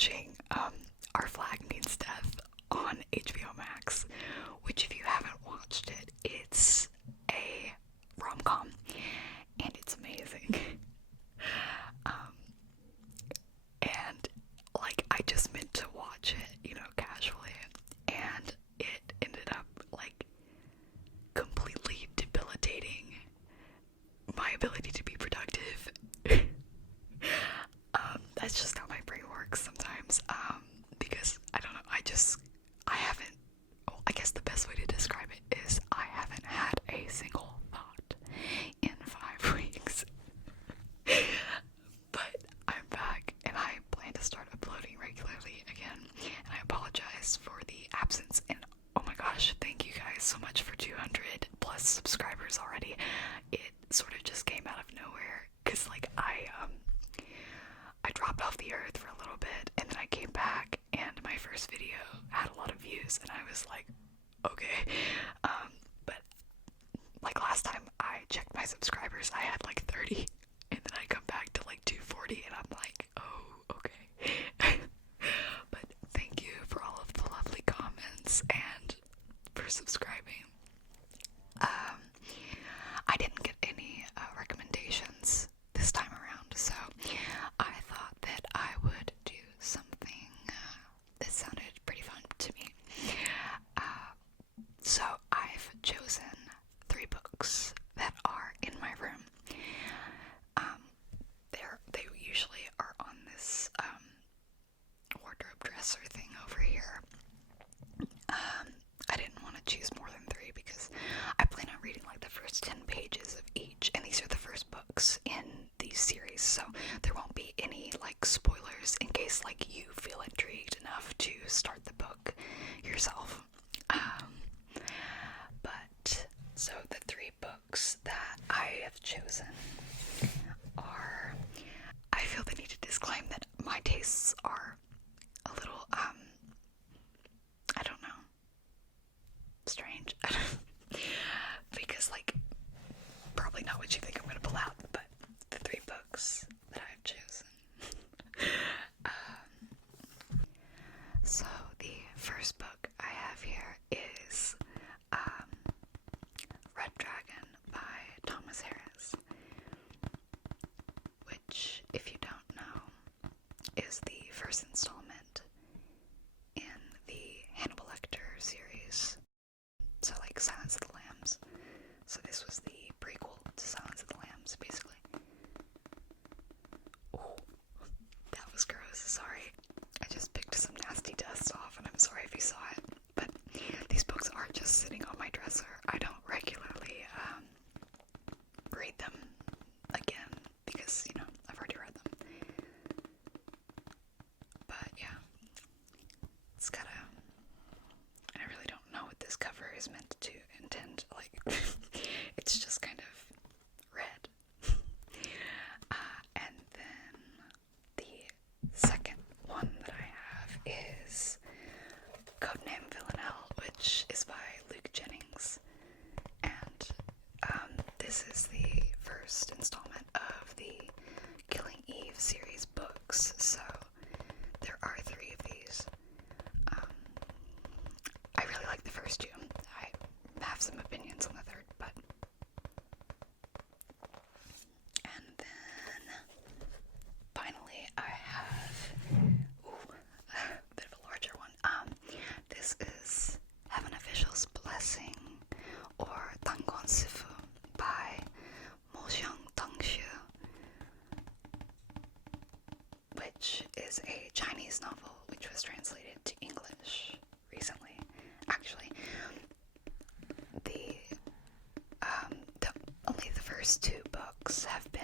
watching Our Flag Means Death on HBO Max, which if you haven't watched it, it's a rom-com and it's amazing. And like I just meant to watch it, you know, casually, and it ended up like completely debilitating my ability to be productive. That's just how my brain works sometimes. Because I don't know, I haven't, well, I guess the best way to describe it is I haven't had a single thought in 5 weeks. But I'm back and I plan to start uploading regularly again, and I apologize for the absence. And oh my gosh, thank you guys so much for 200 plus subscribers already. It sort of just came out of nowhere because like I dropped off the earth for a little bit and then I came back and my first video had a lot of views and I was like, okay. But like last time I checked my subscribers, I had like 30 and then I come back to like 240 and I'm like, oh, okay. But thank you for all of the lovely comments and for subscribing. I didn't get any recommendations this time around, so I thought that I would do something that sounded pretty fun to me. So I've chosen 3 books that are in my room. They usually are on this wardrobe dresser thing over here. I didn't want to choose more than 3 because I plan on reading like the first 10 pages of each, and these are the first books in these series, so there won't be any like spoilers in case like you feel intrigued enough to start the book yourself. But so the 3 books that I have chosen are, I feel the need to disclaim that my tastes are a little I don't know, strange. Because like probably not what you think I'm gonna pull out, but the 3 books that I've chosen. So the first book I have here is Red Dragon by Thomas Harris, which, if you don't know, is the first installment in the Hannibal Lecter series. So like Silence of the Lambs. So this was the prequel to Silence of the Lambs, basically. Oh, that was gross. Sorry. I just picked some nasty dust off, and I'm sorry if you saw it. But these books are just sitting on my dresser. I don't regularly read them again because, you know, I've already read them. But yeah, it's got and I really don't know what this cover is meant to intend. Like, it's just kind of red. And then the second one that I have is Codename Villanelle, which is by Luke Jennings. And this is the first installment of the Killing Eve series books. So there are 3 of these. I really like the first 2. I have some opinions on the third, but. And then finally I have a bit of a larger one. This is Have an Official's Blessing, or Tangon Sifu by Mo Xiang Tangshu, which is a Chinese novel which was translated to English recently. Actually, only the first 2 books have been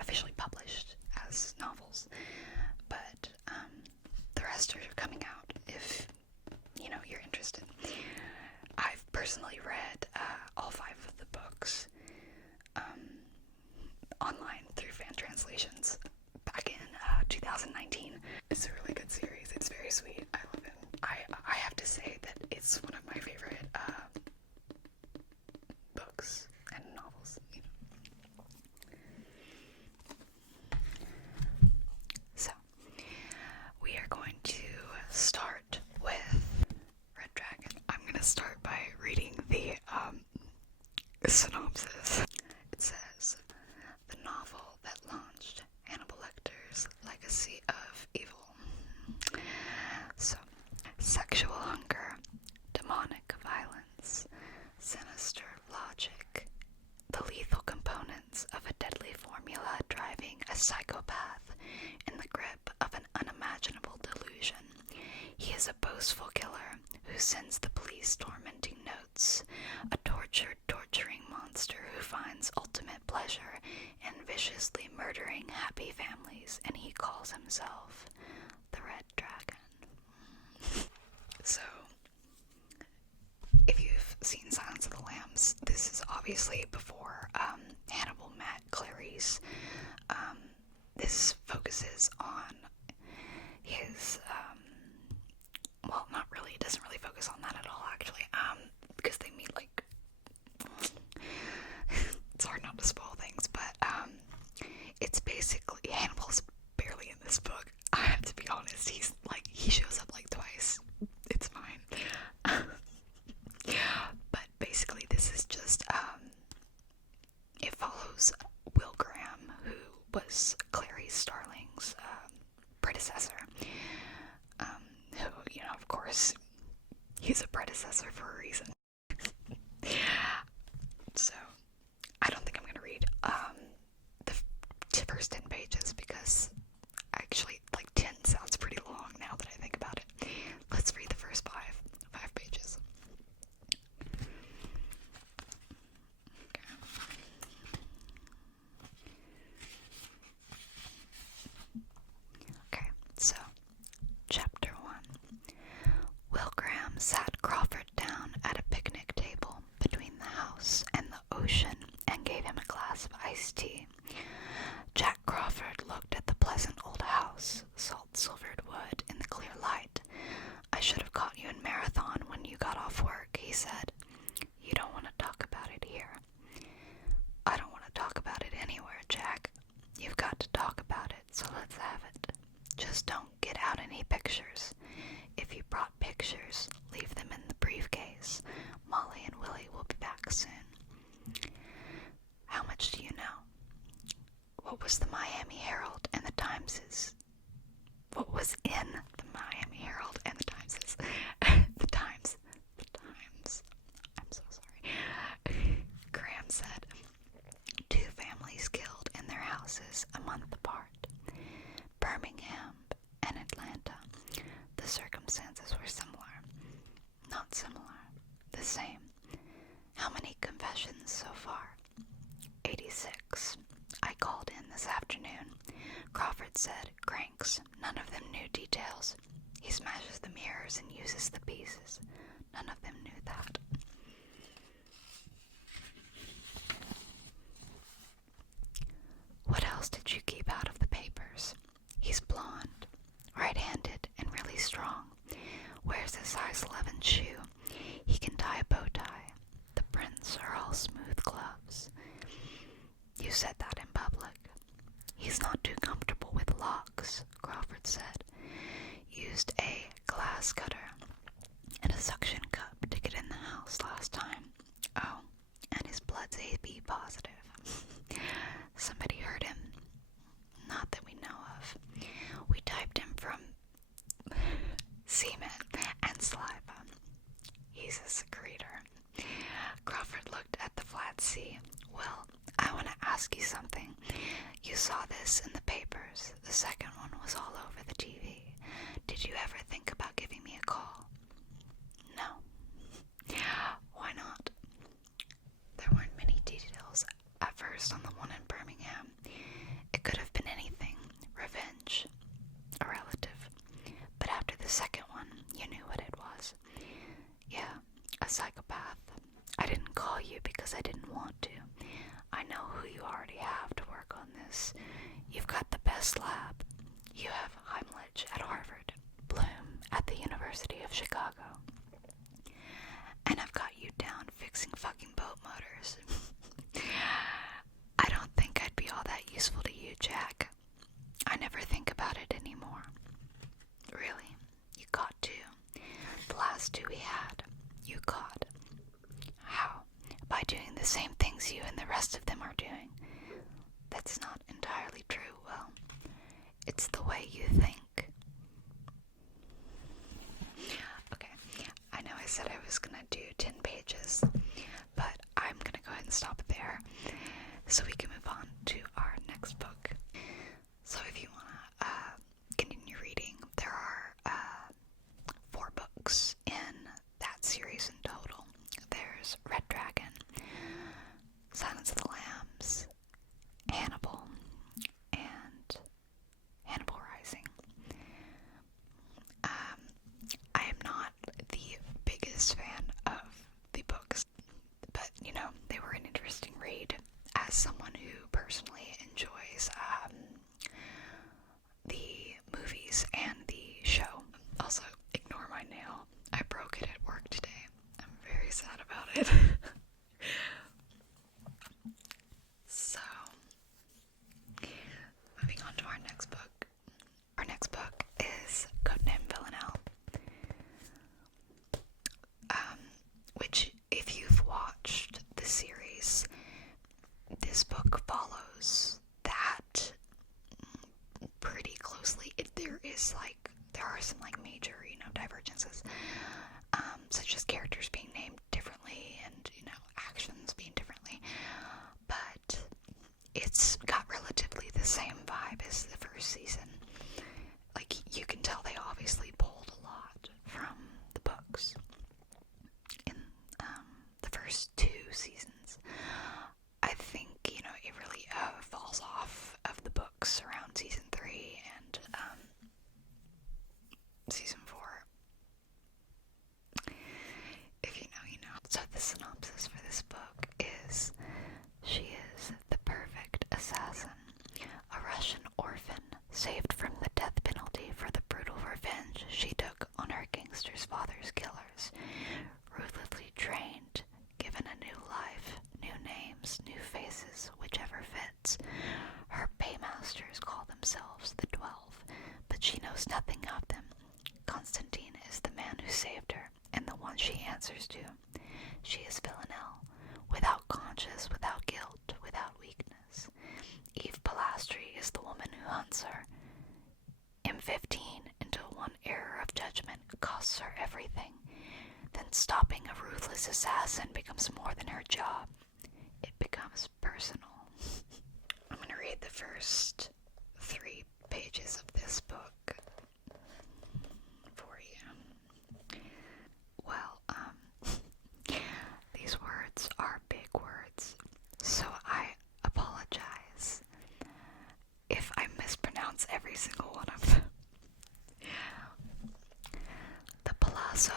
officially published as novels, but the rest are coming out if, you know, you're interested. I've personally read all 5 of the books online through fan translations back in 2019. It's a really good series. It's very sweet. I love it. I have to say that it's one of my favorite books and novels, you know. So we are going formula driving a psychopath in the grip of an unimaginable delusion. He is a boastful killer who sends the police tormenting notes, a torturing monster who finds ultimate pleasure in viciously murdering happy families, and he calls himself the Red Dragon. So, if you've seen Silence of the Lambs, this is obviously before Hannibal met Clarice. This focuses on his, well, not really, it doesn't really focus on that at all, actually, because they meet, like, it's hard not to spoil things, but, it's basically, Hannibal's barely in this book, I have to be honest, he shows up, like, twice, it's fine, but basically this is just, it follows Will Graham, who was Clarice Starling's, predecessor, who, you know, of course, he's a predecessor for a reason. So, I don't think I'm going to read the first 10 pages because actually, like, 10 sounds pretty long now that I think about it. Let's read the first five pages. Okay, so, Chapter 1. Will Graham sat Crawford down at a picnic table between the house and the ocean and gave him a glass of iced tea. Jack Crawford looked at the pleasant old house, salt-silvered wood in the clear light. "I should have caught you in Marathon when you got off work," he said. "You don't want to talk about it here." "I don't want to talk about it anywhere, Jack. You've got to talk about it, so let's have it. Just don't get out any pictures. If you brought pictures, leave them in the briefcase. Molly and Willie will be back soon." "How much do you know?" What was the Miami Herald and the Timeses? What was in the Miami Herald and the Timeses? The Times. I'm so sorry. Graham said, "2 families killed in their houses a month apart. Birmingham and Atlanta. The circumstances were similar. Not similar. The same. How many confessions so far?" 86. "I called in this afternoon," Crawford said. "Cranks. None of them knew details. He smashes the mirrors and uses the pieces. None of them knew that." "What else did you keep out of the papers?" "He's blonde, right-handed, and really strong. Wears a size 11 shoe. He can tie a bow tie. The prints are all smooth gloves." "You said that in public." "He's not too comfortable with locks," Crawford said. "Used a glass cutter and a suction cup to get in the house last time. Oh, and his blood's AB positive. Somebody hurt him. Not that we know of. We typed him from semen and saliva. He's a secretor." Crawford looked at the flat sea. "Well, I want to ask you something. You saw this in the papers. The second one was all over the TV. Did you ever think about giving me a call?" "No." "Why not?" "There weren't many details at first on the one in Birmingham. It could have been anything. Revenge. A relative. But after the second one, you knew what it was." "Yeah, a psychopath. I didn't call you because I didn't want to. I know who you already have to work on this. You've got the best lab. You have Heimlich at Harvard, Bloom at the University of Chicago. And I've got you down fixing fucking boat motors. I don't think I'd be all that useful to you, Jack. I never think about it anymore." "Really? You got to. The last 2 we had, you caught." "How? By doing the same things you and the rest of them are doing." "That's not entirely true, Will. It's the way you think." Okay, I know I said I was gonna do 10 pages, but I'm gonna go ahead and stop there so we can move on to our next Monsters, Red Dragon, Silence of the Lambs, Hannibal, and Hannibal Rising. I am not the biggest fan of the books, but they were an interesting read as someone who personally enjoys the movies and the show. Also, ignore my nail. I broke it at work today. I'm very sad about it. So, moving on to our next book. Our next book is Codename Villanelle. Which, if you've watched the series, this book follows that pretty closely. There are some major, divergences, such as characters being named differently and, actions being differently, but it's got relatively the same vibe as the first season. You can tell they obviously pulled a lot from the books in the first 2 seasons. I think, it really falls off of the books around season 3 and season 4. If you know, you know. So the synopsis for this book is, she is the perfect assassin, a Russian orphan saved from the death penalty for the brutal revenge she took on her gangster's father's killers, ruthlessly trained, given a new life, new names, new faces, whichever fits. Her paymasters call themselves the 12, but she knows nothing of them. Constantine is the man who saved her, and the one she answers to. She is Villanelle, without conscience, without guilt, without weakness. Eve Pilastri is the woman who hunts her. M15, until one error of judgment costs her everything. Then stopping a ruthless assassin becomes more than her job. It becomes personal. I'm going to read the first 3 pages of this book for you. Well, these words are big words, so I apologize if I mispronounce every single one of them. The Palazzo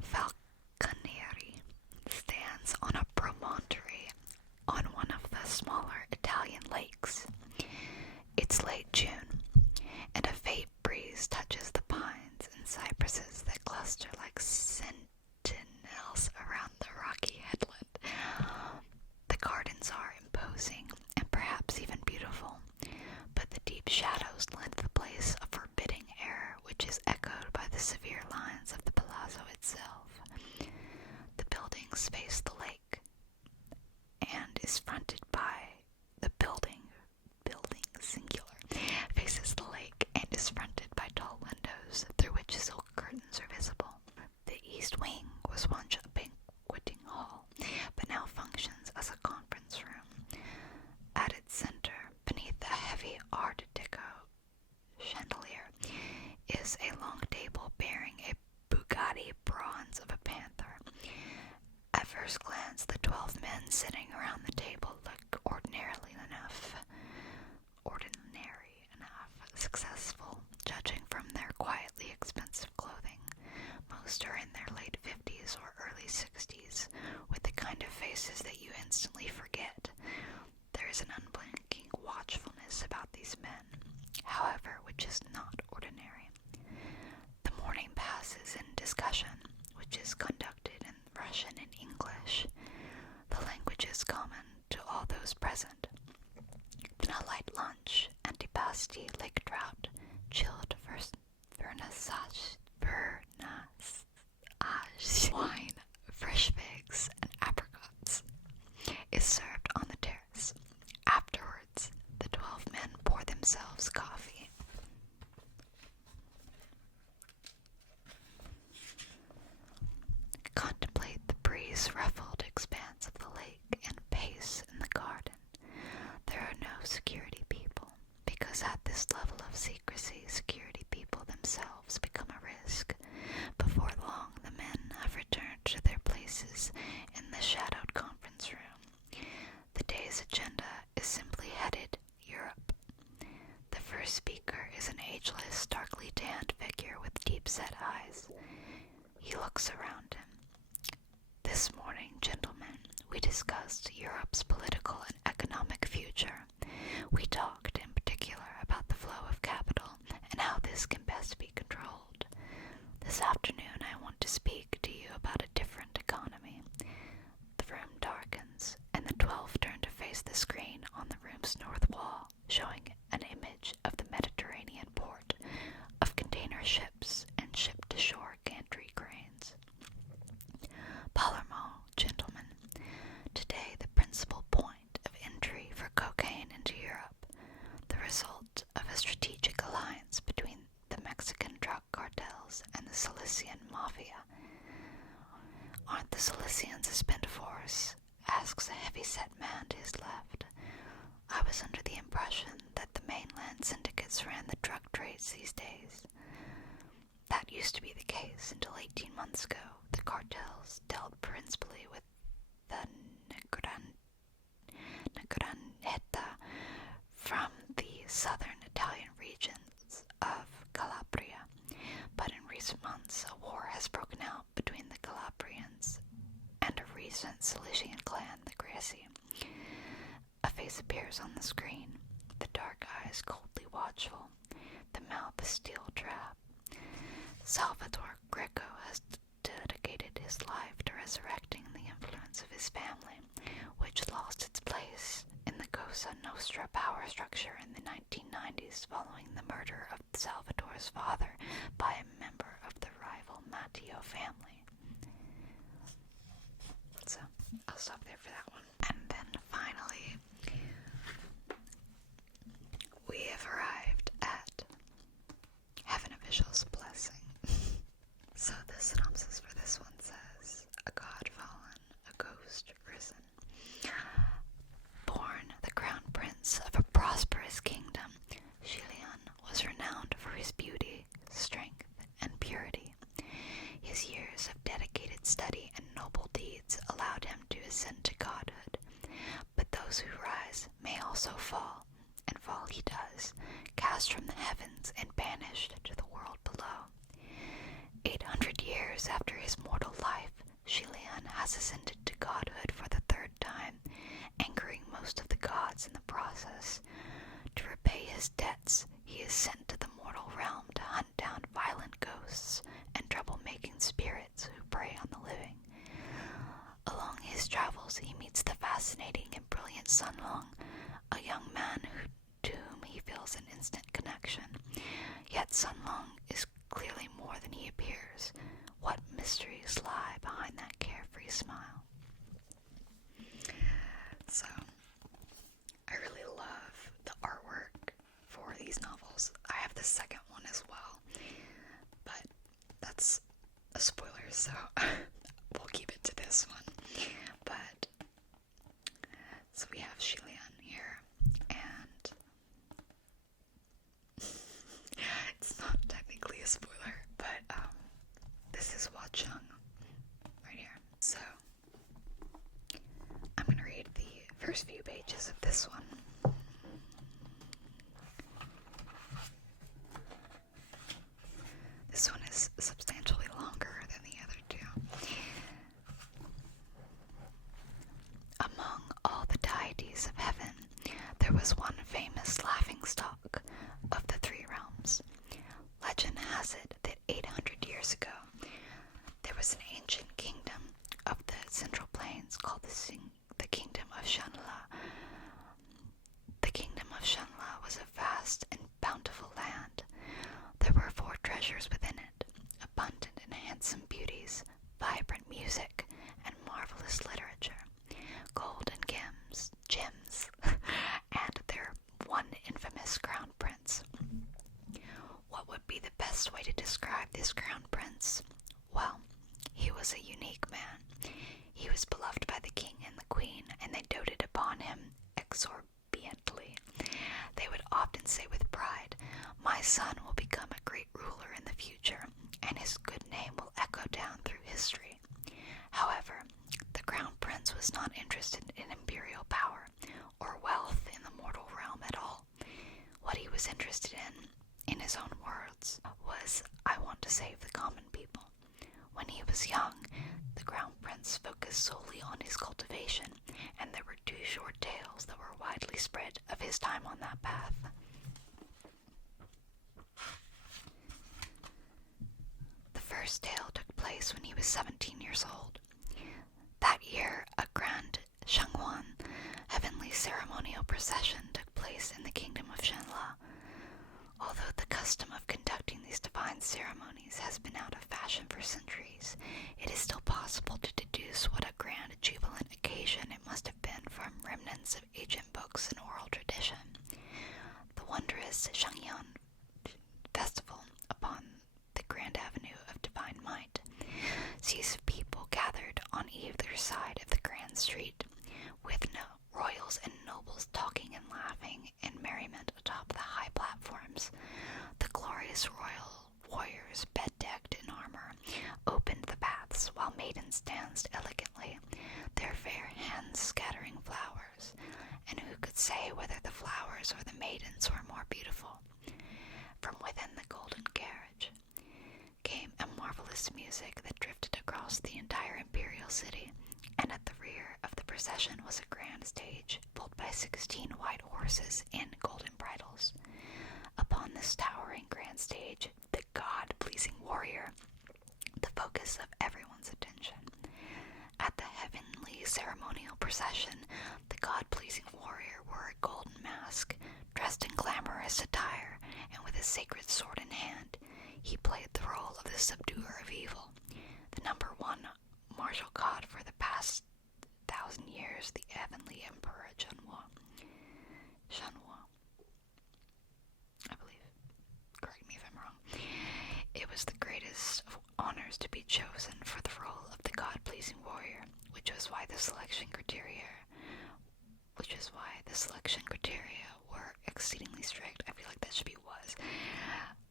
Falconieri stands on a promontory on one of the smaller Italian lakes. It's late June, and a faint breeze touches the pines and cypresses that cluster like sentinels around the rocky headland. The gardens are imposing and perhaps even beautiful, but the deep shadows lend the place a forbidding air which is echoed by the severe lines of the palazzo itself. The buildings face the lake and is fronted by the building singular, faces the lake and is fronted by tall windows through which silk curtains are visible. The east wing was once a banqueting hall, but now functions as a conference room. At its center, beneath a heavy Art Deco chandelier, is a long table bearing a Bugatti bronze of a panther. At first glance, the 12 men sitting around the table look ordinary enough, successful, judging from their quietly expensive clothing. Most are in their late 50s or early 60s, with the kind of faces that you instantly forget. There is an unblinking watchfulness about these men, however, which is not ordinary. The morning passes in discussion, which is conducted in Russian and English, the languages common to all those present. Then a light lunch, antipasti, lake trout, chilled vernissage, wine, fresh figs, and apricots is served on the terrace. Afterwards, the 12 men pour themselves coffee. Contemplate the breeze-ruffled expanse of the lake and pace in the garden. There are no security people, because at this level of secrecy, security people themselves become a risk. Before long, the men have returned to their places in the looks around him. This morning, gentlemen, we discussed Europe's political and economic future. We talked in particular about the flow of capital and how this can best be controlled. This afternoon I want to speak to you about a different economy. The room darkens, and the 12 turn to face the screen on the room's north wall, showing an image of the Mediterranean port, of container ships and ship-to-shore gantry cranes. Palermo, gentlemen. Today the principal point of entry for cocaine into Europe, the result of a strategic alliance between the Mexican drug cartels and the Cilician mafia. Aren't the Cilicians a spent force? Asks a heavy-set man to his left. I was under the impression that the mainland syndicates ran the drug trades these days. That used to be the case until 18 months ago. The cartels dealt principally with the Negraneta from the southern Italian regions of Calabria, but in recent months a war has broken out between the Calabrians and a recent Cilician clan, the Grassi. A face appears on the screen, the dark eyes coldly watchful, the mouth a steel trap. Salvatore Greco has dedicated his life to resurrecting the influence of his family, which lost its place in the Cosa Nostra power structure in the 1990s following the murder of Salvatore's father by a member of the rival Matteo family. So, I'll stop there for that one. And then finally, we have arrived at Heaven Official's Blessing. So the synopsis for this one says, a god fallen, a ghost risen. Born the crown prince of a prosperous kingdom, Chilion was renowned for his beauty, strength, and purity. His years of dedicated study and noble deeds allowed him to ascend to godhood. But those who rise may also fall, and fall he does, cast from the heavens and banished to the world below. 800 years after his mortal life, Chilion has ascended to godhood for the third time, angering most of the gods in the process. To repay his debts, he is sent to the mortal realm to hunt down violent ghosts and trouble-making spirits who prey on the living. Along his travels, he meets the fascinating and brilliant Sunlong, a young man to whom he feels an instant connection. Yet Sunlong is clearly more than he appears. What mysteries lie behind that carefree smile? So, I really love the artwork for these novels. I have the second one as well, but that's a spoiler, so we'll keep it to this one. But, so we have Chilion here, and it's not technically a spoiler, but this is Hua Chung right here. So I'm gonna read the first few pages of this one. This one is substantially longer than the other two. Among all the deities of heaven, there was one famous laughingstock of the three realms. Legend has it that 800 years ago, there was an ancient kingdom of the Central Plains called the Kingdom of Shanla. The Kingdom of Shanla was a vast and bountiful land. There were 4 treasures within it, abundant and handsome beauties, vibrant music, and marvelous literature, gold and gems, and their one infamous crown prince. What would be the best way to describe this crown prince? Well, he was a unique man. He was beloved by the king and the queen, and they doted upon him exorbitantly. They would often say with pride, "My son will become a great ruler in the future, and his good name will echo down through history." However, the crown prince was not interested in imperial power or wealth in the mortal realm at all. What he was interested in his own words, was, "I want to save the common people." When he was young, the Crown Prince focused solely on his cultivation, and there were 2 short tales that were widely spread of his time on that path. The first tale took place when he was 17 years old. That year, a grand Shanghuan, heavenly ceremonial procession, took place in the kingdom of Shenla. Although the custom of conducting these divine ceremonies has been out of fashion for centuries, it is still possible to deduce what a grand, jubilant occasion it must have been from remnants of ancient books and oral tradition. The wondrous Shangyan festival upon the grand avenue of divine might sees people gathered on either side of the grand street, with royals and nobles talking and laughing in merriment atop the high platforms. The glorious royal warriors, bed-decked in armor, opened the paths while maidens danced elegantly, their fair hands scattering flowers, and who could say whether the flowers or the maidens were more beautiful? From within the golden carriage came a marvelous music that drifted across the entire imperial city, and at the rear of the procession was a grand stage pulled by 16 white horses in golden bridles. Upon this towering grand stage, the god-pleasing warrior, the focus of everyone's attention. At the heavenly ceremonial procession, the god-pleasing warrior wore a golden mask, dressed in glamorous attire, and with a sacred sword in hand. He played the role of the subduer of evil, the number 1 martial god for the past 1,000 years, the heavenly emperor Shenhua, I believe. Correct me if I'm wrong. It was the greatest of honors to be chosen for the role of the god-pleasing warrior, which was why the selection criteria were exceedingly strict. I feel like that should be was.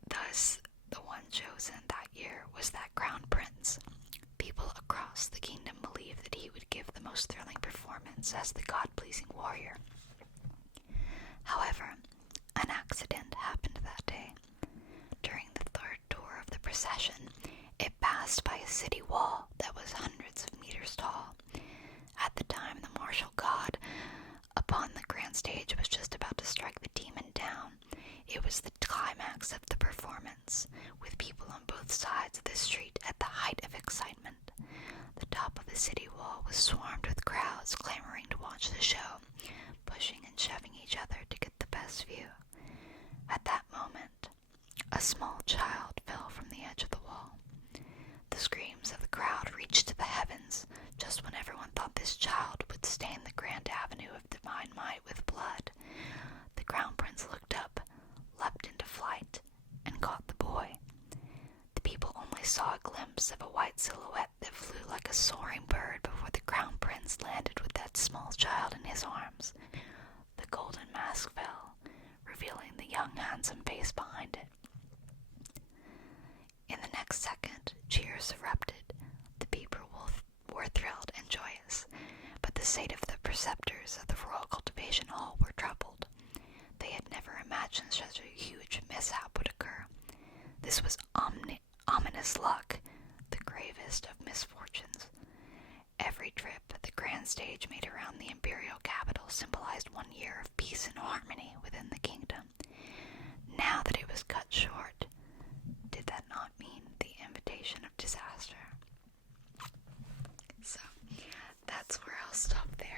Thus, the one chosen that year was that crown prince. People across the kingdom believed that he would give the most thrilling performance as the god-pleasing warrior. However, an accident happened that day. During the third tour of the procession, it passed by a city wall that was hundreds of meters tall. At the time, the martial god upon the grand stage was just about to strike the demon down. It was the climax of the performance, with people on both sides of the street at the height of excitement. The top of the city wall was swarmed with crowds clamoring to watch the show, pushing and shoving each other to get the best view. At that moment, a small child fell from the edge of the wall. The screams of the crowd reached to the heavens, just when everyone thought this child would stain the grand avenue of divine might with blood. The crown prince looked up, leapt into flight, and caught the boy. The people only saw a glimpse of a white silhouette that flew like a soaring bird before the crown prince landed with that small child in his arms. The golden mask fell, revealing the young, handsome face behind it. In the next second, cheers erupted. The people were thrilled and joyous, but the state of the preceptors of the Royal Cultivation Hall were troubled. They had never imagined such a huge mishap would occur. This was ominous luck, the gravest of misfortunes. Every trip the grand stage made around the imperial capital symbolized 1 year of peace and harmony within the kingdom. Now that it was cut short, did that not mean the invitation of disaster? So, that's where I'll stop there.